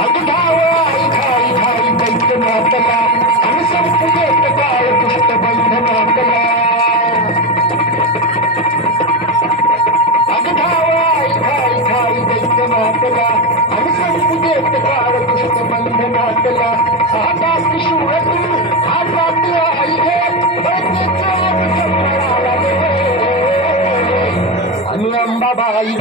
अगधाव आई खाई खाई दैत्य मातला आणि संपूर्ण काळ दुष्ट बंधनातला अगधाव आई खाई खाई दैत्य मातला आणि संपूर्ण काळ दुष्ट बंधनातला हातात शूळ तू हातात आई घे दैत्याचा संपळाला आणि अंबाबाई